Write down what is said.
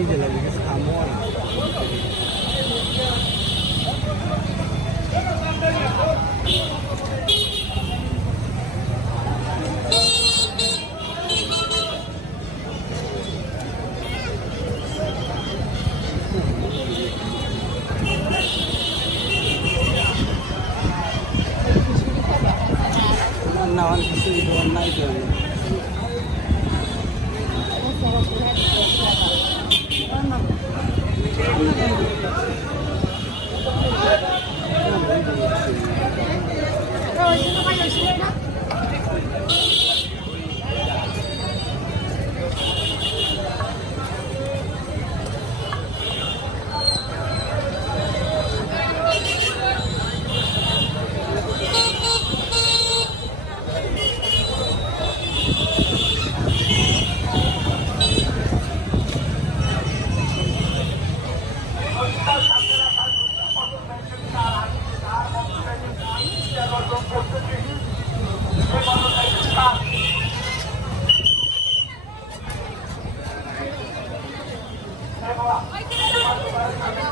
শুরু হয়েছে খিদে লাগে কিছু খামো না না অনেক Yeah. Okay.